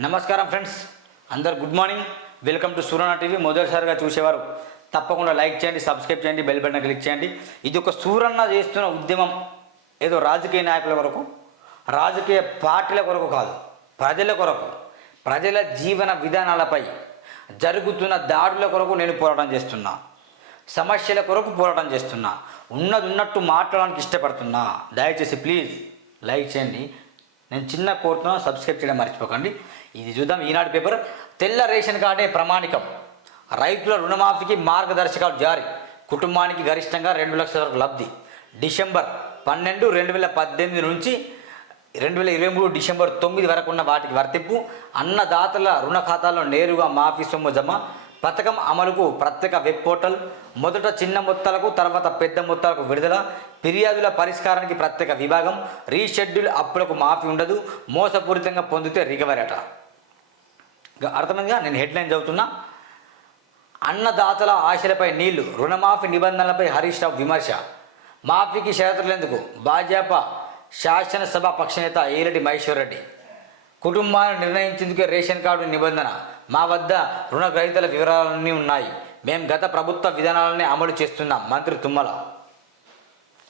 నమస్కారం ఫ్రెండ్స్. అందరు good morning. Welcome to Surana TV. మొదటిసారిగా చూసేవారు. తప్పకుండా లైక్ చేయండి సబ్స్క్రైబ్ చేయండి బెల్ బటన్ క్లిక్ చేయండి. ఇది ఒక సూరన్న చేస్తున్న ఉద్యమం. ఏదో రాజకీయ నాయకుల కొరకు రాజకీయ పార్టీల కొరకు కాదు ప్రజల కొరకు ప్రజల జీవన విధానాలపై జరుగుతున్న దాడుల కొరకు నేను పోరాటం చేస్తున్నా. సమస్యల కొరకు పోరాటం చేస్తున్నా. ఉన్నది ఉన్నట్టు మాట్లాడడానికి ఇష్టపడుతున్నా. దయచేసి ప్లీజ్ లైక్ చేయండి. నేను చిన్న కోరుతున్నా సబ్స్క్రైబ్ చేయడం మర్చిపోకండి. ఇది చూద్దాం. ఈనాడు పేపర్ తెల్ల రేషన్ కార్డే ప్రమాణికం. రైతుల రుణమాఫీకి మార్గదర్శకాలు జారీ. కుటుంబానికి గరిష్టంగా రెండు లక్షల వరకు లబ్ధి. డిసెంబర్ పన్నెండు రెండు వేల పద్దెనిమిది నుంచి రెండు వేల ఇరవై మూడు డిసెంబర్ తొమ్మిది వరకు ఉన్న వాటికి వర్తింపు. అన్నదాతల రుణ ఖాతాలో నేరుగా మాఫీ సొమ్ము జమ. పథకం అమలుకు ప్రత్యేక వెబ్ పోర్టల్. మొదట చిన్న మొత్తాలకు తర్వాత పెద్ద మొత్తాలకు విడుదల. ఫిర్యాదుల పరిష్కారానికి ప్రత్యేక విభాగం. రీషెడ్యూల్ అప్పులకు మాఫీ ఉండదు. మోసపూరితంగా పొందితే రికవరీ అట. అర్థమైందిగా? నేను హెడ్లైన్ చదువుతున్నా. అన్నదాతల ఆశలపై నీళ్ళు రుణమాఫీ నిబంధనలపై హరీష్ రావు విమర్శ. మాఫీకి షరతులెందుకు భాజపా శాసనసభ పక్షనేత ఏరెడ్డి మహేశ్వర్ రెడ్డి. కుటుంబాన్ని నిర్ణయించేందుకే రేషన్ కార్డు నిబంధన. మా వద్ద రుణగ్రహీతల వివరాలన్నీ ఉన్నాయి. మేము గత ప్రభుత్వ విధానాలనే అమలు చేస్తున్నాం మంత్రి తుమ్మల.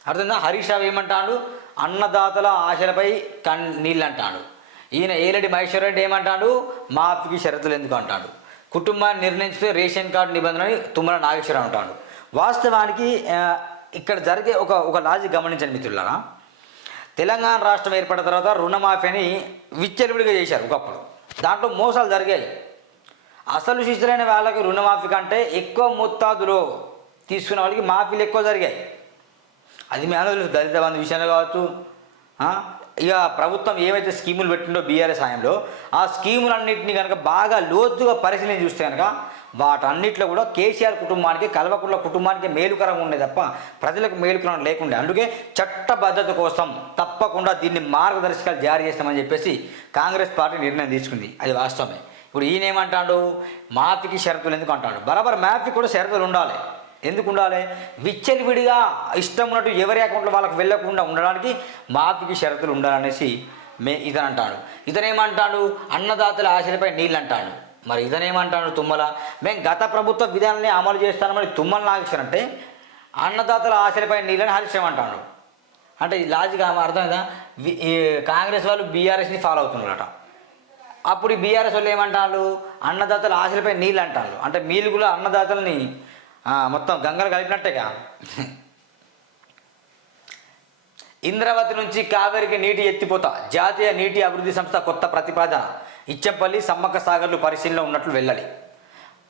అర్థంగా హరీష్ రావు ఏమంటాడు? అన్నదాతల ఆశలపై కన్ నీళ్ళు అంటాడు ఈయన ఏలడి మహేశ్వర రెడ్డి ఏమంటాడు? మాఫీకి షరతులు ఎందుకు అంటాడు? కుటుంబాన్ని నిర్ణయించితే రేషన్ కార్డు నిబంధనని తుమ్మల నాగేశ్వర అంటాడు. వాస్తవానికి ఇక్కడ జరిగే ఒక ఒక లాజిక్ గమనించండి మిత్రులారా. తెలంగాణ రాష్ట్రం ఏర్పడిన తర్వాత రుణమాఫీని విచ్చలవిడిగా చేశారు ఒకప్పుడు. దాంట్లో మోసాలు జరిగాయి. అసలు శిష్యులైన వాళ్ళకి రుణమాఫీ కంటే ఎక్కువ మొత్తాదులో తీసుకున్న వాళ్ళకి మాఫీలు ఎక్కువ జరిగాయి. అది మీ అందరూ దళిత బంధు విషయంలో కావచ్చు ఇక ప్రభుత్వం ఏవైతే స్కీములు పెట్టిందో బీఆర్ఎస్ హాయంలో ఆ స్కీములన్నింటినీ కనుక బాగా లోతుగా పరిశీలన చూస్తే కనుక వాటన్నిట్లో కూడా కేసీఆర్ కుటుంబానికి కల్వకుర్ల కుటుంబానికి మేలుకరంగా ఉండే తప్ప ప్రజలకు మేలుకరం లేకుండే. అందుకే చట్టబద్ధత కోసం తప్పకుండా దీన్ని మార్గదర్శకాలు జారీ చేస్తామని చెప్పేసి కాంగ్రెస్ పార్టీ నిర్ణయం తీసుకుంది. అది వాస్తవమే. ఇప్పుడు ఈయన ఏమంటాడు మాఫీకి షరతులు ఎందుకు అంటాడు? బరాబర్ మాఫీ కూడా షరతులు ఉండాలి. ఎందుకు ఉండాలి విచ్చలివిడిగా ఇష్టం ఉన్నట్టు ఎవరి అకౌంట్లో వాళ్ళకి వెళ్ళకుండా ఉండడానికి మాఫీకి షరతులు ఉండాలనేసి మే ఇతను అంటాడు ఇతనేమంటాడు? అన్నదాతల ఆశలపై నీళ్ళు అంటాడు మరి ఇతనేమంటాడు తుమ్మల? మేము గత ప్రభుత్వ విధానాన్ని అమలు చేస్తామని తుమ్మల నాగేశ్వర్ అంటే అన్నదాతల ఆశలపై నీళ్ళని హరిశ్రం అంటాడు. అంటే ఈ లాజిక్ ఆమె అర్థమైందా? కాంగ్రెస్ వాళ్ళు బీఆర్ఎస్ని ఫాలో అవుతున్నారట. అప్పుడు బీఆర్ఎస్ వాళ్ళు ఏమంటారు? అన్నదాతల ఆశలపై నీళ్ళు అంటారు అంటే మీరు కూడా అన్నదాతలని మొత్తం గంగలు కలిపినట్టేగా. ఇంద్రావతి నుంచి కావేరికి నీటి ఎత్తిపోత జాతీయ నీటి అభివృద్ధి సంస్థ కొత్త ప్రతిపాదన. ఇచ్చంపల్లి సమ్మక్క సాగర్లు పరిశీలనలో ఉన్నట్లు వెళ్ళాలి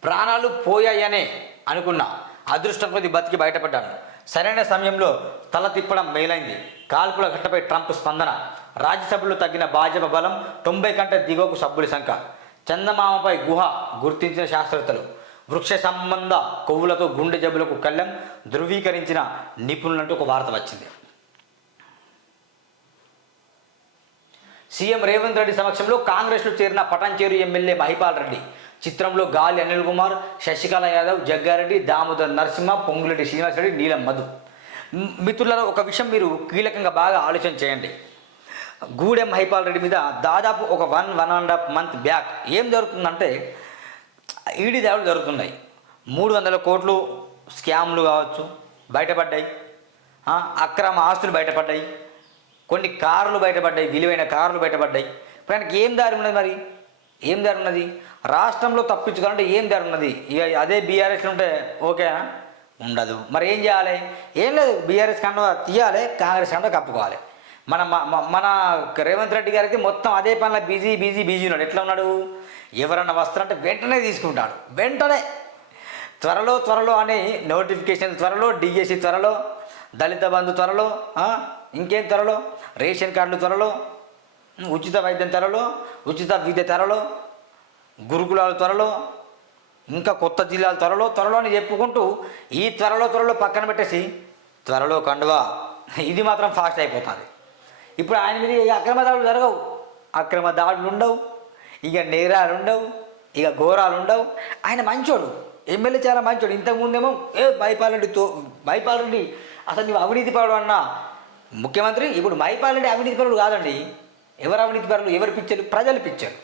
ప్రాణాలు పోయాయనే అనుకున్నా అదృష్టం కొద్ది బతికి బయటపడ్డాను. సరైన సమయంలో తల తిప్పడం మేలైంది. కాల్పుల ఘట్టపై ట్రంప్ స్పందన. రాజ్యసభలో తగ్గిన భాజపా బలం తొంభై కంటే దిగువకు సభ్యుల సంఖ్య. చందమామపై గుహ గుర్తించిన శాస్త్రవేత్తలు. వృక్ష సంబంధ కొవ్వులతో గుండె జబ్బులకు కళ్ళెం ధృవీకరించిన నిపుణులంటూ ఒక వార్త వచ్చింది. సీఎం రేవంత్ రెడ్డి సమక్షంలో కాంగ్రెస్లో చేరిన పటాన్చేరు ఎమ్మెల్యే మహిపాల్ రెడ్డి చిత్రంలో గాలి అనిల్ కుమార్ శశికళ యాదవ్ జగ్గారెడ్డి దామోదర్ నరసింహ పొంగులెడ్డి శ్రీనివాస్ రెడ్డి నీలం మధు. మిత్రులలో ఒక విషయం మీరు కీలకంగా బాగా ఆలోచన చేయండి. గూడెం హైపాల్ రెడ్డి మీద దాదాపు ఒక one one and half month back ఏం జరుగుతుందంటే ఈడీ దాడులు జరుగుతున్నాయి. మూడు వందల కోట్లు స్కామ్లు కావచ్చు బయటపడ్డాయి. అక్రమ ఆస్తులు బయటపడ్డాయి. కొన్ని కార్లు బయటపడ్డాయి విలువైన కార్లు బయటపడ్డాయి. ఇప్పుడు ఆయనకి ఏం దారి ఉన్నది మరి? ఏం దారి ఉన్నది? రాష్ట్రంలో తప్పించుకోవాలంటే ఏం దారి ఉన్నది? ఇక అదే బీఆర్ఎస్లు ఉంటే ఓకేనా ఉండదు. మరి ఏం చేయాలి? ఏం లేదు. బీఆర్ఎస్ కండ తీయాలి కాంగ్రెస్ కండ కప్పుకోవాలి. మన మ- మ- మన రేవంత్ రెడ్డి గారికి మొత్తం అదే పనిలో బిజీ బిజీ బిజీ ఉన్నాడు. ఎట్లా ఉన్నాడు? ఎవరన్నా వస్తారంటే వెంటనే తీసుకుంటాడు. వెంటనే. త్వరలో త్వరలో అని నోటిఫికేషన్ త్వరలో డిఎస్సి త్వరలో దళిత బంధు త్వరలో ఇంకేం త్వరలో? రేషన్ కార్డులు త్వరలో ఉచిత వైద్యం త్వరలో ఉచిత విద్య త్వరలో గురుకులాలు త్వరలో ఇంకా కొత్త జిల్లాలు త్వరలో త్వరలో అని చెప్పుకుంటూ ఈ త్వరలో త్వరలో పక్కన పెట్టేసి త్వరలో కండువా. ఇది మాత్రం ఫాస్ట్ అయిపోతుంది. ఇప్పుడు ఆయన మీద ఇక అక్రమ దాడులు జరగవు. అక్రమ దాడులు ఉండవు ఇక నేరాలు ఉండవు ఇక ఘోరాలు ఉండవు ఆయన మంచోడు. ఎమ్మెల్యే చాలా మంచోడు. ఇంతకుముందేమో ఏ మైపాలరెడ్డి తో మైపాలరెడ్డి అసలు నువ్వు అవినీతి పరుడు అన్న. ముఖ్యమంత్రి ఇప్పుడు మైపాలరెడ్డి అవినీతి పరుడు కాదండి. ఎవరు అవినీతి పరులు? ఎవరు పిచ్చారు ప్రజలు పిచ్చారు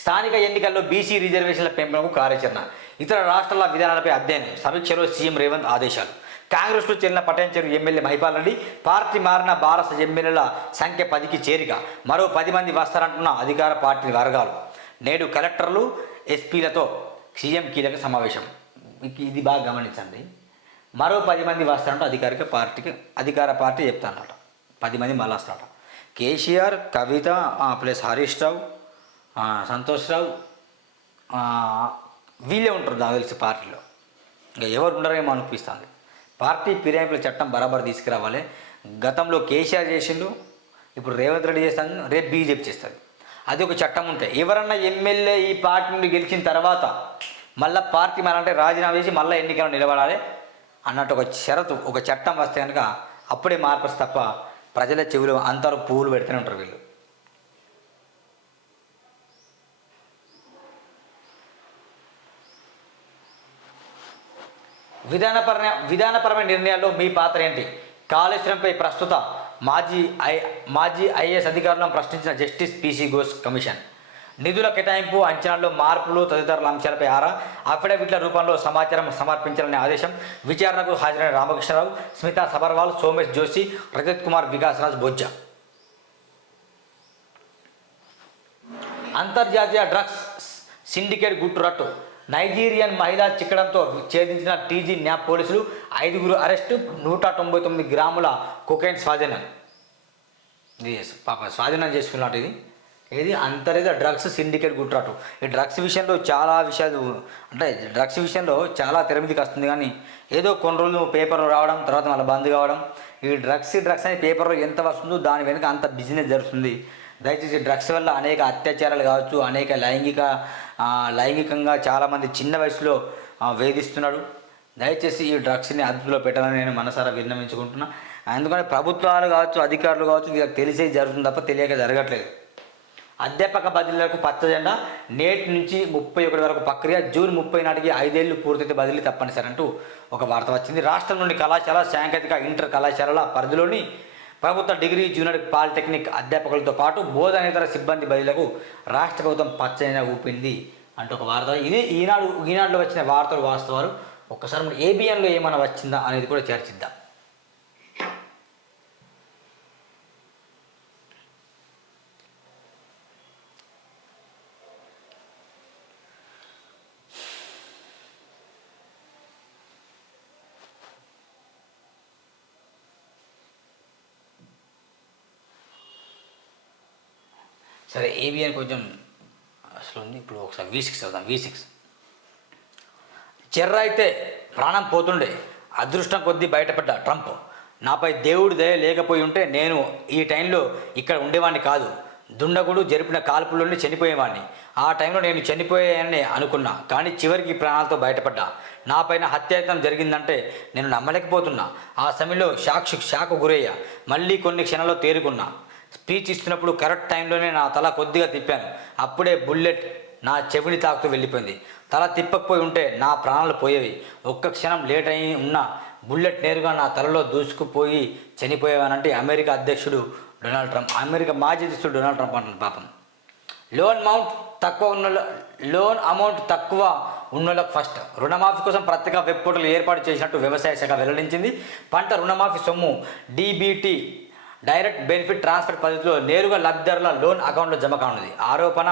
స్థానిక ఎన్నికల్లో బీసీ రిజర్వేషన్ల పెంపునకు కార్యాచరణ. ఇతర రాష్ట్రాల విధానాలపై అధ్యయనం. సమీక్షలో సీఎం రేవంత్ ఆదేశాలు. కాంగ్రెస్లో చెందిన పటాన్చెరు ఎమ్మెల్యే మహిపాల్ రెడ్డి పార్టీ మారిన భారత ఎమ్మెల్యేల సంఖ్య పదికి చేరిక మరో పది మంది వస్తారంటున్న అధికార పార్టీ వర్గాలు. నేడు కలెక్టర్లు ఎస్పీలతో సీఎం కీలక సమావేశం. ఇది బాగా గమనించండి. మరో పది మంది వస్తారంట అధికారిక పార్టీకి అధికార పార్టీ చెప్తానట పది మంది మళ్ళీ వస్తారట. కేసీఆర్ కవిత ప్లస్ హరీష్ రావు సంతోష్ రావు వీళ్ళే ఉంటారు నాకు తెలిసి పార్టీలో. ఇంకా ఎవరు ఉండరేమో అనిపిస్తుంది. పార్టీ ఫిరాయింపుల చట్టం బరాబర్ తీసుకురావాలి. గతంలో కేసీఆర్ చేసిండు ఇప్పుడు రేవంత్ రెడ్డి చేస్తాను రేపు బీజేపీ చేస్తుంది. అది ఒక చట్టం ఉంటే. ఎవరన్నా ఎమ్మెల్యే ఈ పార్టీ నుండి గెలిచిన తర్వాత మళ్ళీ పార్టీ మరంటే రాజీనామా చేసి మళ్ళీ ఎన్నికలు నిలబడాలి అన్నట్టు ఒక షరతు ఒక చట్టం వస్తే కనుక అప్పుడే మార్పస్ తప్ప ప్రజల చెవిలో అంతరూ పువ్వులు పెడుతూనే ఉంటారు వీళ్ళు. విధానపర విధానపరమైన నిర్ణయాల్లో మీ పాత్ర ఏంటి? కాళేశ్వరంపై ప్రస్తుత మాజీ ఐ మాజీ ఐఏఎస్ అధికారులను ప్రశ్నించిన జస్టిస్ పీసీ ఘోష్ కమిషన్. నిధుల కేటాయింపు అంచనాల్లో మార్పులు తదితరుల అంశాలపై ఆరా అఫిడవిట్ల రూపంలో సమాచారం సమర్పించాలనే ఆదేశం విచారణకు హాజరైన రామకృష్ణరావు స్మితా సబర్వాల్ సోమేష్ జోషి రజత్ కుమార్ వికాసరాజ్ బొజ్జా. అంతర్జాతీయ డ్రగ్స్ సిండికేట్ గుట్టురట్టు. నైజీరియన్ మహిళ చిక్కడంతో ఛేదించిన టీజీ న్యాప్ పోలీసులు ఐదుగురు అరెస్టు నూట తొంభై తొమ్మిది గ్రాముల కొకైన్ స్వాధీనం. ఇది పాప స్వాధీనం చేసుకున్నట్టు ఇది. ఇది అంతర్గత డ్రగ్స్ సిండికేట్ గుట్రాటు ఈ డ్రగ్స్ విషయంలో చాలా విషయాలు అంటే డ్రగ్స్ విషయంలో చాలా తెరమిదికి వస్తుంది కానీ ఏదో కొన్ని రోజులు పేపర్లో రావడం తర్వాత మళ్ళీ బంద్ కావడం. ఈ డ్రగ్స్ డ్రగ్స్ అనే పేపర్లో ఎంత వస్తుందో దాని వెనుక అంత బిజినెస్ జరుగుతుంది. దయచేసి డ్రగ్స్ వల్ల అనేక అత్యాచారాలు కావచ్చు అనేక లైంగిక లైంగికంగా చాలామంది చిన్న వయసులో వేధిస్తున్నాడు. దయచేసి ఈ డ్రగ్స్ని అదుపులో పెట్టాలని నేను మనసారా విన్నవించుకుంటున్నా. ఎందుకంటే ప్రభుత్వాలు కావచ్చు అధికారులు కావచ్చు వీళ్ళకి తెలిసే జరుగుతుంది తప్ప తెలియక జరగట్లేదు. అధ్యాపక బదిలీలకు పచ్చ జెండా నేటి నుంచి ముప్పై ఒకటి వరకు ప్రక్రియ జూన్ ముప్పై నాటికి ఐదేళ్ళు పూర్తయితే బదిలీ తప్పనిసరి అంటూ ఒక వార్త వచ్చింది. రాష్ట్రం నుండి కళాశాల సాంకేతిక ఇంటర్ కళాశాలల పరిధిలోని ప్రభుత్వ డిగ్రీ జూనియర్ పాలిటెక్నిక్ అధ్యాపకులతో పాటు బోధనేతర సిబ్బంది బదిలకు రాష్ట్ర ప్రభుత్వం పచ్చజెండా ఊపింది అంటూ ఒక వార్త. ఇది ఈనాడు ఈనాడులో వచ్చిన వార్తలు వాస్తవాలు. ఒక్కసారి ఏబిఎన్లో ఏమైనా వచ్చిందా అనేది కూడా చర్చిద్దాం. సరే ఏబిఎన్ కొంచెం అసలు ఉంది. ఇప్పుడు ఒకసారి వి సిక్స్ అవుతాం వి సిక్స్ చెర్ర అయితే ప్రాణం పోతుండే. అదృష్టం కొద్దీ బయటపడ్డ ట్రంప్. నాపై దేవుడి దయ లేకపోయి ఉంటే నేను ఈ టైంలో ఇక్కడ ఉండేవాడిని కాదు. దుండగుడు జరిపిన కాల్పుల్లోనే చనిపోయేవాడిని ఆ టైంలో నేను చనిపోయానని అనుకున్నా. కానీ చివరికి ప్రాణాలతో బయటపడ్డా. నా పైన హత్యాయత్నం జరిగిందంటే నేను నమ్మలేకపోతున్నా. ఆ సమయంలో షాక్ షాక్ గురయ్యా. మళ్ళీ కొన్ని క్షణాల్లో తేరుకున్నా. స్పీచ్ ఇస్తున్నప్పుడు కరెక్ట్ టైంలోనే నా తల కొద్దిగా తిప్పాను. అప్పుడే బుల్లెట్ నా చెవిని తాకుతూ వెళ్ళిపోయింది. తల తిప్పకపోయి ఉంటే నా ప్రాణాలు పోయేవి. ఒక్క క్షణం లేట్ అయి ఉన్న బుల్లెట్ నేరుగా నా తలలో దూసుకుపోయి చనిపోయేవానంటే అమెరికా అధ్యక్షుడు డొనాల్డ్ ట్రంప్ అమెరికా మాజీ అధ్యక్షుడు డొనాల్డ్ ట్రంప్ అంటున్నాడు పాపం. లోన్ అమౌంట్ తక్కువ ఉన్న లోన్ అమౌంట్ తక్కువ ఉన్నోళ్ళకు ఫస్ట్. రుణమాఫీ కోసం ప్రత్యేక వెబ్ పోర్టల్ ఏర్పాటు చేసినట్టు వ్యవసాయ శాఖ వెల్లడించింది. పంట రుణమాఫీ సొమ్ము డీబీటీ డైరెక్ట్ బెనిఫిట్ ట్రాన్స్ఫర్ పద్ధతిలో నేరుగా లబ్ధిదారుల లోన్ అకౌంట్లో జమ కానుంది ఆరోపణ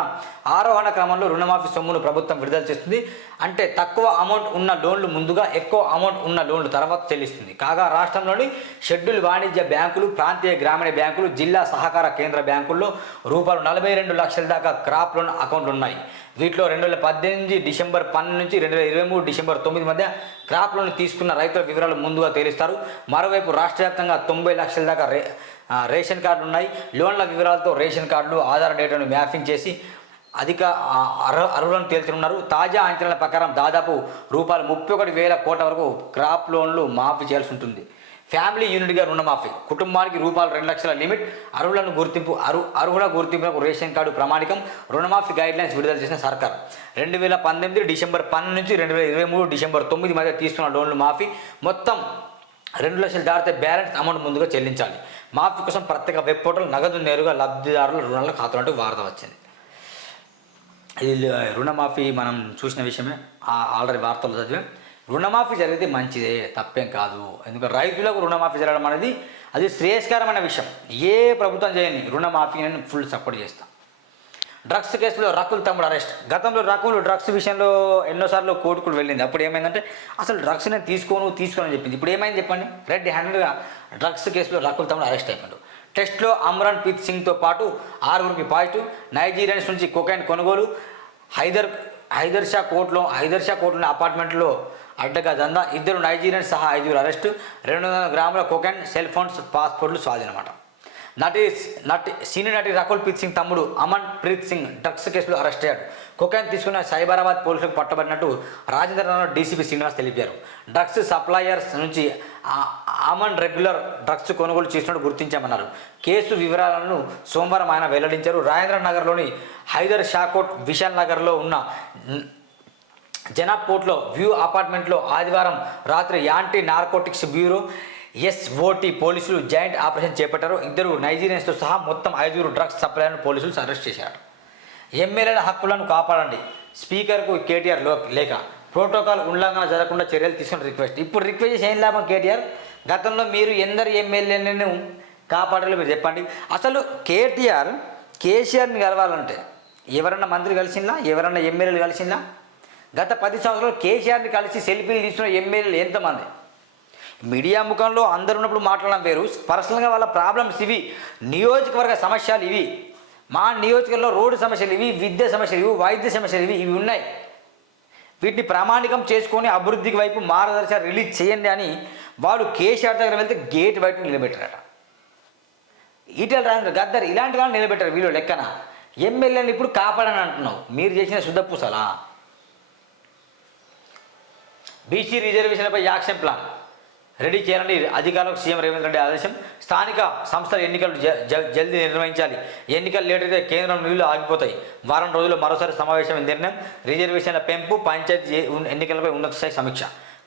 ఆరోహణ క్రమంలో రుణమాఫీ సొమ్మును ప్రభుత్వం విడుదల చేస్తుంది. అంటే తక్కువ అమౌంట్ ఉన్న లోన్లు ముందుగా ఎక్కువ అమౌంట్ ఉన్న లోన్లు తర్వాత చెల్లిస్తుంది. కాగా రాష్ట్రంలోని షెడ్యూల్ వాణిజ్య బ్యాంకులు ప్రాంతీయ గ్రామీణ బ్యాంకులు జిల్లా సహకార కేంద్ర బ్యాంకుల్లో రూపాయలు నలభై రెండు లక్షల దాకా క్రాప్ లోన్ అకౌంట్లు ఉన్నాయి వీటిలో రెండు వేల పద్దెనిమిది డిసెంబర్ పన్నెండు నుంచి రెండు వేల ఇరవై మూడు డిసెంబర్ తొమ్మిది మధ్య క్రాప్ లోన్ తీసుకున్న రైతుల వివరాలు ముందుగా తేలిస్తారు. మరోవైపు రాష్ట్ర వ్యాప్తంగా తొంభై లక్షల దాకా రే రేషన్ కార్డులు ఉన్నాయి. లోన్ల వివరాలతో రేషన్ కార్డులు ఆధార్ డేటాను మ్యాపింగ్ చేసి అధిక అర్హులను తేల్చనున్నారు. తాజా అంచనాల ప్రకారం దాదాపు రూపాయలు ముప్పై ఒకటి వేల కోట్ల వరకు క్రాప్ లోన్లు మాఫీ చేయాల్సి ఉంటుంది. ఫ్యామిలీ యూనిట్గా రుణమాఫీ. కుటుంబానికి రూపాయలు రెండు లక్షల లిమిట్ అర్హులను గుర్తింపు అరు అర్హుల గుర్తింపులకు రేషన్ కార్డు ప్రమాణికం రుణమాఫీ గైడ్ లైన్స్ విడుదల చేసిన సర్కార్. రెండు వేల పంతొమ్మిది డిసెంబర్ పన్నెండు నుంచి రెండు వేల ఇరవై మూడు డిసెంబర్ తొమ్మిది మధ్య తీసుకున్న లోన్లు మాఫీ. మొత్తం రెండు లక్షలు దాటితే బ్యాలెన్స్ అమౌంట్ ముందుగా చెల్లించాలి. మాఫీ కోసం ప్రత్యేక వెబ్ పోర్టల్ నగదు నేరుగా లబ్ధిదారుల రుణాల ఖాతాలో వార్త వచ్చింది. ఇది రుణమాఫీ మనం చూసిన విషయమే. ఆల్రెడీ వార్తలు చదివాం. రుణమాఫీ జరిగితే మంచిదే తప్పేం కాదు. ఎందుకంటే రైతులకు రుణమాఫీ జరగడం అనేది అది శ్రేయస్కరమైన విషయం. ఏ ప్రభుత్వం చేయని రుణమాఫీ నేను ఫుల్ సపోర్ట్ చేస్తాను డ్రగ్స్ కేసులో రకుల్ తమ్ముడు అరెస్ట్ గతంలో రకులు డ్రగ్స్ విషయంలో ఎన్నోసార్లు కోర్టుకు వెళ్ళింది. అప్పుడు ఏమైందంటే అసలు డ్రగ్స్ నేను తీసుకోను తీసుకోను అని చెప్పింది. ఇప్పుడు ఏమైంది చెప్పండి? రెడ్ హ్యాండెడ్గా డ్రగ్స్ కేసులో రకుల్ తమ్ముడు అరెస్ట్ అయిపోయాడు. టెస్ట్లో అమ్రాన్ ప్రీత్ సింగ్తో పాటు ఆరుగురికి పాజిటివ్ నైజీరియన్స్ నుంచి కొకైన్ కొనుగోలు హైదర్ హైదర్ షా కోర్టులో హైదర్ షా అపార్ట్మెంట్లో అడ్డగా దందా ఇద్దరు నైజీరియన్ సహా ఐదుగురు అరెస్టు. రెండు వందల గ్రాముల కోకెన్ సెల్ ఫోన్స్ పాస్పోర్ట్లు స్వాధీనమాట నటి నటి సీనియర్ నటి రకుల్ ప్రీత్ సింగ్ తమ్ముడు అమన్ ప్రీత్ సింగ్ డ్రగ్స్ కేసులో అరెస్ట్ అయ్యాడు. కొకైన్ తీసుకున్న సైబరాబాద్ పోలీసులకు పట్టబడినట్టు రాజేంద్రనగర్ డీసీపీ శ్రీనివాస్ తెలిపారు. డ్రగ్స్ సప్లయర్స్ నుంచి అమన్ రెగ్యులర్ డ్రగ్స్ కొనుగోలు చేసినట్టు గుర్తించామన్నారు. కేసు వివరాలను సోమవారం ఆయన వెల్లడించారు. రాజేంద్ర నగర్లోని హైదర్ షాకోట్ విశాల్ నగర్లో ఉన్న జనాబ్ వ్యూ అపార్ట్మెంట్లో ఆదివారం రాత్రి యాంటీ నార్కోటిక్స్ బ్యూరో ఎస్ఓటీ పోలీసులు జాయింట్ ఆపరేషన్ చేపట్టారు. ఇద్దరు నైజీరియన్స్తో సహా మొత్తం ఐదుగురు డ్రగ్స్ సప్లైలను పోలీసులు అరెస్ట్ చేశారు. ఎమ్మెల్యేల హక్కులను కాపాడండి. స్పీకర్కు కేటీఆర్లో లేక ప్రోటోకాల్ ఉల్లంఘన జరగకుండా చర్యలు తీసుకుని రిక్వెస్ట్. ఇప్పుడు రిక్వెస్ట్ చేసి ఏం లాభం కేటీఆర్? గతంలో మీరు ఎందరు ఎమ్మెల్యేలను కాపాడాలో మీరు చెప్పండి. అసలు కేటీఆర్ కేసీఆర్ని కలవాలంటే ఎవరన్నా మంత్రి కలిసిందా? ఎవరన్నా ఎమ్మెల్యేలు కలిసిందా? గత పది సంవత్సరాలు కేసీఆర్ని కలిసి సెల్ఫీలు తీసుకున్న ఎమ్మెల్యేలు ఎంతమంది? మీడియా ముఖంలో అందరు ఉన్నప్పుడు మాట్లాడడం వేరు. పర్సనల్గా వాళ్ళ ప్రాబ్లమ్స్ ఇవి. నియోజకవర్గ సమస్యలు ఇవి. మా నియోజకవర్గంలో రోడ్డు సమస్యలు ఇవి విద్య సమస్యలు ఇవి వైద్య సమస్యలు ఇవి ఇవి ఉన్నాయి. వీటిని ప్రామాణికం చేసుకొని అభివృద్ధికి వైపు మార్గదర్శక రిలీజ్ చేయండి అని వాళ్ళు కేసీఆర్ దగ్గర వెళ్తే గేట్ బయట నిలబెట్టారట. ఈటెల రాజేంద్ర గద్దర్ ఇలాంటి వాళ్ళు నిలబెట్టారు వీళ్ళు లెక్కన. ఎమ్మెల్యేని ఇప్పుడు కాపాడని అంటున్నావు. మీరు చేసిన శుద్ధపూసలా? బీసీ రిజర్వేషన్లపై యాక్షన్ ప్లాన్. రెడీ చేయాలని అధికారులకు సీఎం రేవంత్ రెడ్డి ఆదేశం. స్థానిక సంస్థల ఎన్నికలు జల్దీ నిర్వహించాలి. ఎన్నికలు లేటైతే కేంద్రం నిధులు ఆగిపోతాయి. వారం రోజుల్లో మరోసారి సమావేశం నిర్ణయం. రిజర్వేషన్ల పెంపు పంచాయతీ ఎన్నికలపై ఉన్నత స్థాయి సమీక్ష.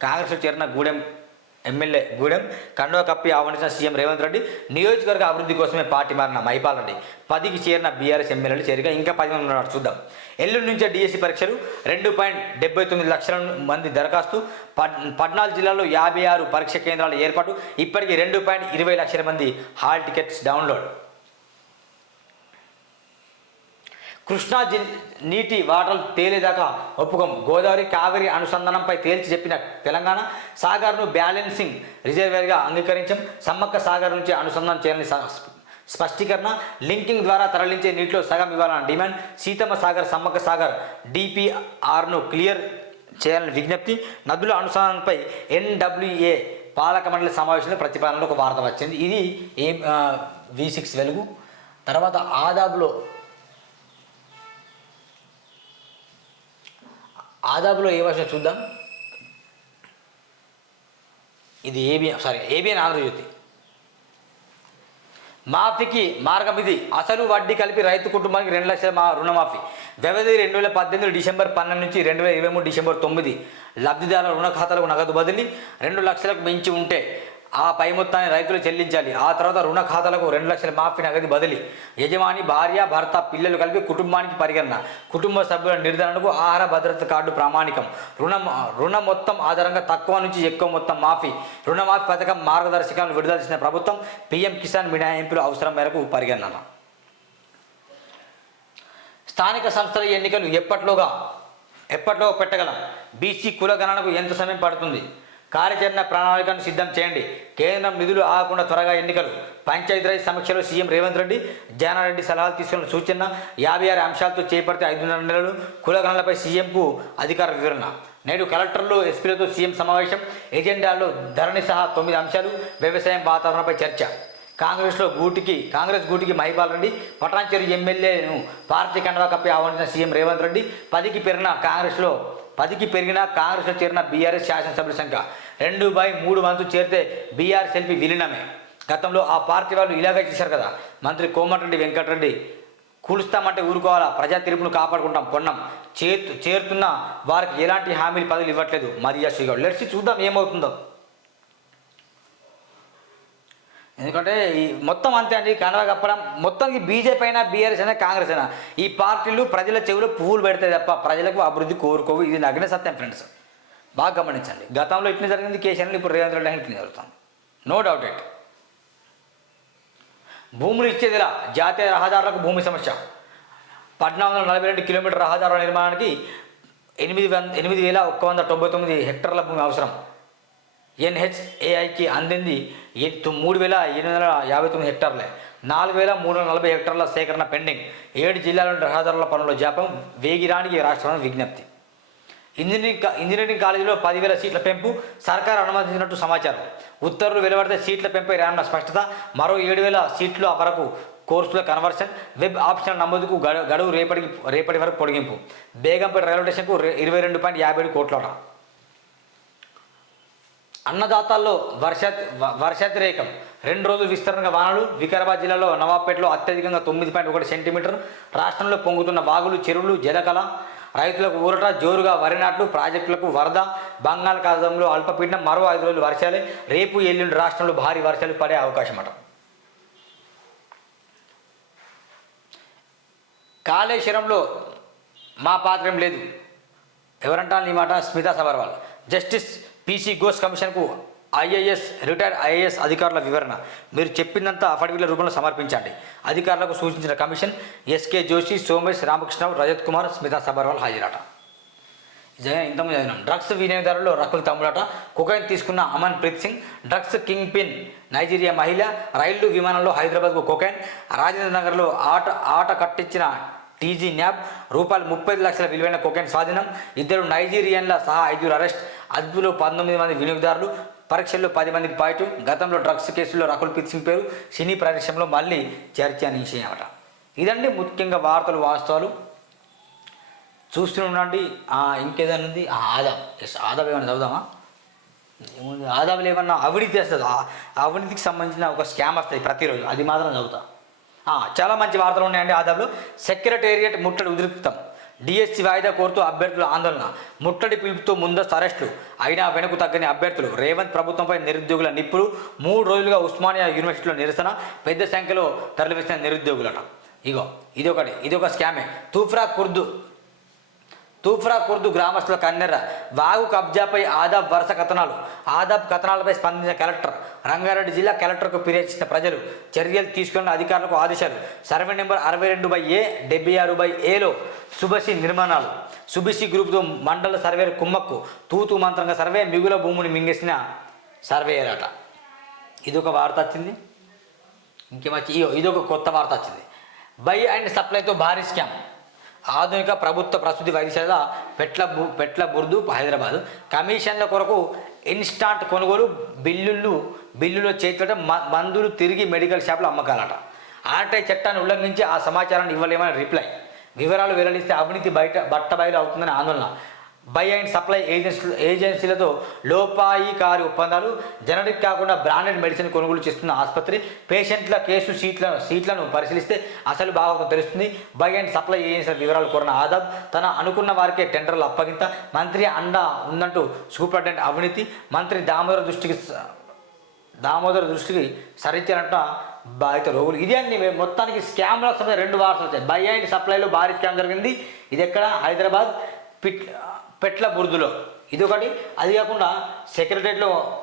కాంగ్రెస్లో చేరిన గూడెం ఎమ్మెల్యే గూడెం కండువ కప్పి ఆహ్వానించిన సీఎం రేవంత్ రెడ్డి నియోజకవర్గ అభివృద్ధి కోసమే పార్టీ మారిన మైపాల్ రెడ్డి పదికి చేరిన బీఆర్ఎస్ ఎమ్మెల్యేలు చేరిక ఇంకా పది మంది ఉన్నారు. చూద్దాం. ఎల్లుండి నుంచే డిఎస్సి పరీక్షలు. రెండు పాయింట్ డెబ్బై తొమ్మిది లక్షల మంది దరఖాస్తు. పద్నాలుగు జిల్లాల్లో యాభై ఆరు పరీక్ష కేంద్రాల ఏర్పాటు. ఇప్పటికీ రెండు పాయింట్ ఇరవై లక్షల మంది హాల్ టికెట్స్ డౌన్లోడ్. కృష్ణా జి నీటి వాటర్ తేలేదాకా ఒప్పుకోం. గోదావరి కావేరి అనుసంధానంపై తేల్చి చెప్పిన తెలంగాణ సాగర్ను బ్యాలెన్సింగ్ రిజర్వేర్గా అంగీకరించాం. సమ్మక్క సాగర్ నుంచి అనుసంధానం చేయాలని స్పష్టీకరణ లింకింగ్ ద్వారా తరలించే నీటిలో సగం ఇవ్వాలన్న డిమాండ్ సీతమ్మ సాగర్ సమ్మక్క సాగర్ డిపిఆర్ను క్లియర్ చేయాలని విజ్ఞప్తి. నదుల అనుసంధానంపై ఎన్డబ్ల్యూఏ పాలక మండలి సమావేశంలో ప్రతిపాదనలో ఒక వార్త వచ్చింది. ఇది ఏ వి సిక్స్ వెలుగు. తర్వాత ఆదాబ్లో ఆదాబులో ఏ వర్షం చూద్దాం? ఇది ఏబిఎన్ సారీ ఏబిఎన్ ఆంధ్రజ్యోతి. మాఫీకి మార్గం ఇది. అసలు వడ్డీ కలిపి రైతు కుటుంబానికి రెండు లక్షల మా రుణమాఫీ. వ్యవధి రెండు వేల పద్దెనిమిది డిసెంబర్ పన్నెండు నుంచి రెండు వేల ఇరవై మూడు డిసెంబర్ తొమ్మిది. లబ్ధిదారుల రుణ ఖాతాలకు నగదు బదిలీ రెండు లక్షలకు మించి ఉంటే ఆ పై మొత్తాన్ని రైతులు చెల్లించాలి. ఆ తర్వాత రుణ ఖాతాలకు రెండు లక్షల మాఫీ నగదు బదిలీ. యజమాని భార్య భర్త పిల్లలు కలిపి కుటుంబానికి పరిగణన. కుటుంబ సభ్యుల నిర్ధారణకు ఆహార భద్రత కార్డు ప్రామాణికం. రుణం రుణ మొత్తం ఆధారంగా తక్కువ నుంచి ఎక్కువ మొత్తం మాఫీ. రుణమాఫీ పథకం మార్గదర్శకాలను విడుదల చేసిన ప్రభుత్వం పీఎం కిసాన్ మినహాయింపులు అవసరం మేరకు పరిగణన. స్థానిక సంస్థల ఎన్నికలు ఎప్పట్లోగా ఎప్పట్లో పెట్టగలం? బీసీ కులగణనకు ఎంత సమయం పడుతుంది? కార్యాచరణ ప్రణాళికను సిద్ధం చేయండి. కేంద్రం నిధులు ఆగకుండా త్వరగా ఎన్నికలు. పంచాయతీరాజ్ సమీక్షలో సీఎం రేవంత్ రెడ్డి జానారెడ్డి సలహాలు తీసుకున్న సూచన యాభై ఆరు అంశాలతో చేపడితే ఐదున్నర నెలలు. కులగణనలపై సీఎంకు అధికార వివరణ. నేడు కలెక్టర్లు ఎస్పీలతో సీఎం సమావేశం. ఎజెండాలో ధరణి సహా తొమ్మిది అంశాలు. వ్యవసాయం వాతావరణంపై చర్చ. కాంగ్రెస్లో గూటికి కాంగ్రెస్ గూటికి మహిపాల్ రెడ్డి పటాన్చెరు ఎమ్మెల్యేను పార్టీ కండవా కప్పి ఆహ్వానించిన సీఎం రేవంత్ రెడ్డి పదికి పెరిగిన కాంగ్రెస్లో పదికి పెరిగిన కాంగ్రెస్లో చేరిన బీఆర్ఎస్ శాసనసభ్యుల సంఖ్య రెండు బై మూడు వంతు చేరితే బీఆర్ఎస్ సెల్ఫీ విలీనమే. గతంలో ఆ పార్టీ వాళ్ళు ఇలాగే చేశారు కదా. మంత్రి కోమటిరెడ్డి వెంకటరెడ్డి కూలుస్తామంటే ఊరుకోవాలా? ప్రజా తీర్పును కాపాడుకుంటాం పొన్నం చేతు చేరుతున్న వారికి ఎలాంటి హామీలు పదవులు ఇవ్వట్లేదు. మరియా శ్రీగౌడ్. లెట్స్ చూద్దాం ఏమవుతుందో. ఎందుకంటే ఈ మొత్తం అంతే అండి కండవ కప్పడం. మొత్తానికి బీజేపీ అయినా బీఆర్ఎస్ అయినా కాంగ్రెస్ అయినా ఈ పార్టీలు ప్రజల చెవిలో పువ్వులు పెడతాయి తప్ప ప్రజలకు అభివృద్ధి కోరుకోవు. ఇది నగ్న సత్యం ఫ్రెండ్స్ బాగా గమనించండి. గతంలో ఇట్లా జరిగింది కేసీఆర్ ఇప్పుడు రేవంత్ రెడ్డి ఇట్లా జరుగుతుంది. నో డౌట్ ఇట్ భూములు ఇచ్చేదిలా జాతీయ రహదారులకు భూమి సమస్య. పద్నాలుగు వందల నలభై రెండు కిలోమీటర్ రహదారుల నిర్మాణానికి ఎనిమిది వంద ఎనిమిది వేల ఒక్క వంద తొంభై తొమ్మిది హెక్టార్ల భూమి అవసరం. ఎన్హెచ్ఏఐకి అందింది మూడు వేల ఎనిమిది వందల యాభై తొమ్మిది హెక్టార్లే. నాలుగు వేల మూడు వందల నలభై హెక్టార్ల సేకరణ పెండింగ్. ఏడు జిల్లాలోని రహదారుల పనుల జాపం వేగిరానికి రాష్ట్రానికి విజ్ఞప్తి. ఇంజనీరింగ్ ఇంజనీరింగ్ కాలేజీలో పదివేల సీట్ల పెంపు సర్కారు అనుమతించినట్టు సమాచారం. ఉత్తర్వులు వెలువడితే సీట్ల పెంపై రానున్న స్పష్టత మరో ఏడు వేల సీట్ల వరకు కోర్సుల కన్వర్షన్ వెబ్ ఆప్షన్ నమోదుకు గడువు రేపటికి రేపటి వరకు పొడిగింపు. బేగంపేట రైల్వే స్టేషన్కు ఇరవై రెండు పాయింట్ యాభై ఏడు కోట్లట. అన్నదాతల్లో వర్ష వర్షాతిరేకం. రెండు రోజులు విస్తరణగా వానలు. వికారాబాద్ జిల్లాలో నవాబ్పేటలో అత్యధికంగా తొమ్మిది పాయింట్ ఒకటి సెంటీమీటర్. రాష్ట్రంలో పొంగుతున్న వాగులు చెరువులు జలకల రైతులకు ఊరట జోరుగా వరి నాట్లు ప్రాజెక్టులకు వరద. బంగాళాఖాతంలో అల్పపీడనం మరో ఐదు రోజులు వర్షాలే. రేపు ఎల్లుండి రాష్ట్రంలో భారీ వర్షాలు పడే అవకాశం అట కాళేశ్వరంలో మా పాత్రం లేదు. ఎవరంటారు ఈ మాట? స్మితా సబర్వాల్. జస్టిస్ పీసీ ఘోష్ కమిషన్కు ఐఏఎస్ రిటైర్డ్ ఐఏఎస్ అధికారుల వివరణ. మీరు చెప్పిందంతా అఫడవిల రూపంలో సమర్పించండి. అధికారులకు సూచించిన commission S K Joshi Somesh Ramakrishna Rajat Kumar Smita Sabharwal హాజరాట. Jagan ఇంతమంది చదివినాం డ్రగ్స్ వినియోగదారులు రకుల్ తమ్ముడట. కుకైన్ తీసుకున్న Aman Preet Singh drugs kingpin Nigeria మహిళ రైళ్ళు విమానంలో హైదరాబాద్కు కుకైన్ రాజేంద్ర నగర్లో ఆట ఆట కట్టించిన టీజీ న్యాప్ రూపాయలు ముప్పై ఐదు లక్షల విలువైన కొకైన్ స్వాధీనం ఇద్దరు నైజీరియన్ల సహా ఐదుగురు అరెస్ట్ అదుపులో పంతొమ్మిది మంది వినియోగదారులు పరీక్షల్లో పది మందికి పాయిటు గతంలో డ్రగ్స్ కేసులో రకుల్ ప్రీత్ సింగ్ పేరు సినీ పరిశ్రమలో మళ్ళీ చర్చనీయమట ఇదండి ముఖ్యంగా వార్తలు వాస్తవాలు. చూస్తూనే ఉండండి. ఇంకేదైనా ఉంది? ఆ, ఆదాం ఎస్ ఆదాం ఏమైనా చదువుదామా? ఏముంది? ఆదాబులు ఏమన్నా అవినీతి వస్తుంది ఆ అవినీతికి సంబంధించిన ఒక స్కామ్ వస్తుంది ప్రతిరోజు. అది మాత్రం చదువుతా. చాలా మంచి వార్తలు ఉన్నాయండి ఆదాబ్లో. సెక్రటేరియట్ ముట్టడి ఉద్రిక్తం. డిఎస్సి వాయిదా కోరుతూ అభ్యర్థుల ఆందోళన. ముట్టడి పిలుపుతో ముందస్తు అరెస్టులు. అయినా వెనుకు తగ్గని అభ్యర్థులు. రేవంత్ ప్రభుత్వంపై నిరుద్యోగుల నిప్పులు. మూడు రోజులుగా ఉస్మానియా యూనివర్సిటీలో నిరసన. పెద్ద సంఖ్యలో తరలివేసిన నిరుద్యోగులట. ఇగో ఇది ఒకటి ఇది ఒక స్కామే. తూఫ్రా కుర్దు. తూఫ్రా కుర్దు గ్రామస్తుల కన్నెర్ర. వాగు కబ్జాపై ఆదాబ్ వరుస కథనాలు. ఆదాబ్ కథనాలపై స్పందించిన కలెక్టర్ రంగారెడ్డి జిల్లా కలెక్టర్కు ఫిర్యాదు చేసిన ప్రజలు చర్యలు తీసుకున్న అధికారులకు ఆదేశాలు. సర్వే నెంబర్ అరవై రెండు బై ఏ డెబ్బై ఆరు బై ఏలో సుభసి నిర్మాణాలు. సుబిసి గ్రూప్తో మండల సర్వేర్ కుమ్మక్కు. తూతు మంత్రంగా సర్వే మిగుల భూమిని మింగేసిన సర్వేయరట ఇది ఒక వార్త వచ్చింది. ఇంకేమొచ్చి ఇగో ఇది ఒక కొత్త వార్త వచ్చింది. బై అండ్ సప్లైతో భారీ స్కామ్. ఆధునిక ప్రభుత్వ ప్రసూతి వైద్యశాల పెట్ల పెట్ల బుర్దు హైదరాబాద్. కమిషన్ల కొరకు ఇన్స్టాంట్ కొనుగోలు బిల్లులు బిల్లులో చేర్చడం మ- మందులు తిరిగి మెడికల్ షాపులో అమ్మకాలట. ఆర్టీఐ చట్టాన్ని ఉల్లంఘించి ఆ సమాచారాన్ని ఇవ్వలేమని రిప్లై. వివరాలు వెల్లడిస్తే అవినీతి బయట బట్ట బయలు అవుతుందని ఆందోళన. బై అండ్ సప్లై ఏజెన్సీ ఏజెన్సీలతో లోపాయికారి ఒప్పందాలు జనరిక్ కాకుండా బ్రాండెడ్ మెడిసిన్ కొనుగోలు చేస్తున్న ఆసుపత్రి పేషెంట్ల కేసు సీట్ల సీట్లను పరిశీలిస్తే అసలు భాగవతం తెలుస్తుంది. బై అండ్ సప్లై ఏజెన్సీల వివరాలు కోరిన ఆదాబ్ తన అనుకున్న వారికే టెండర్లు అప్పగింత మంత్రి అండ ఉందంటూ సూపరింటెండెంట్ అవినీతి మంత్రి దామోదర దృష్టికి దామోదర దృష్టికి సరించారంట బాధిత రోగులు. ఇది అండి మొత్తానికి స్కామ్లకు సంబంధించిన రెండు వార్తలు వచ్చాయి. బై అండ్ సప్లైలో భారీ స్కామ్ జరిగింది. ఇది ఎక్కడ? హైదరాబాద్. పిట్ పెట్ల బుర్దులో. ఇది ఒకటి అది కాకుండా సెక్రటరీలో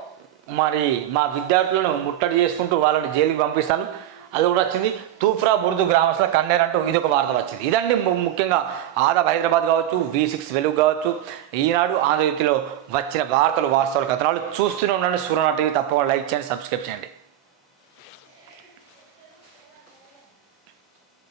మరి మా విద్యార్థులను ముట్టడి చేసుకుంటూ వాళ్ళని జైలుకి పంపిస్తాను. అది కూడా వచ్చింది. తూఫ్రా బుర్దు గ్రామస్తుల కన్నేర్ అంటూ ఇది ఒక వార్త వచ్చింది. ఇదండి ము- ముఖ్యంగా ఆదాబ్ హైదరాబాద్ కావచ్చు వి సిక్స్ వెలుగు కావచ్చు ఈనాడు ఆంధ్రజ్యోతిలో వచ్చిన వార్తలు వాస్తవాలు కథనాలు చూస్తూనే ఉండండి. సూర్యనా టీవీ తప్పకుండా లైక్ చేయండి సబ్స్క్రైబ్ చేయండి.